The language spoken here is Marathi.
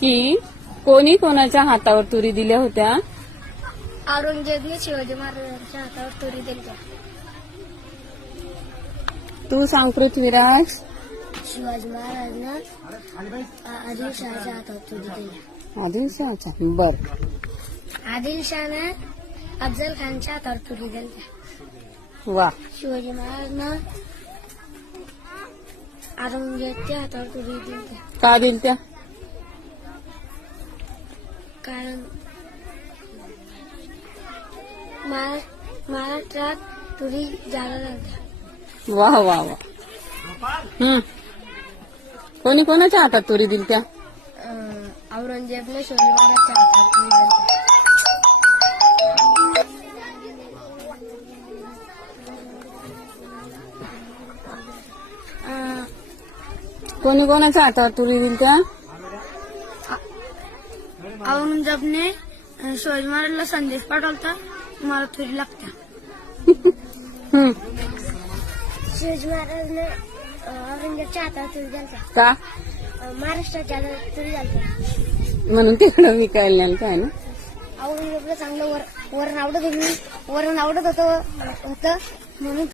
की कोणी कोणाच्या हातावर तुरी दिल्या होत्या? औरंगजेबने शिवाजी महाराजांच्या हातावर तुरी दिली. तू सांग पृथ्वीराज. शिवाजी महाराजांना आदिलशहाच्या हातावर तुरी दिली. आदिलशहाचा. बर. आदिलशहाने अफजल खानच्या हातावर तुरी दिली. वा. शिवाजी महाराजांना औरंगजेबच्या हातावर तुरी दिली. का दिल त्या? कारण महाराष्ट्रात तुरी जागा लागल्या. वा वा वा. कोणी कोणाच्या हातात तुरी दिल त्या? औरंगजेबने शिवाजी महाराजांच्या हातावर तुरी दिली. कोणी कोणाच्या हातावर तुरी दिल त्या? औरंगजेबने शिवाजी महाराजांना संदेश पाठवला, मला तुरी लागत्या. शिवाजी महाराजांना औरंगजेबच्या हातावर तुरी दिली. का? महाराष्ट्राच्या तुरी झाली म्हणून तिकडं विकायला नेलं काय ना? औरंगजेबला चांगलं वरण आवडत होतं म्हणून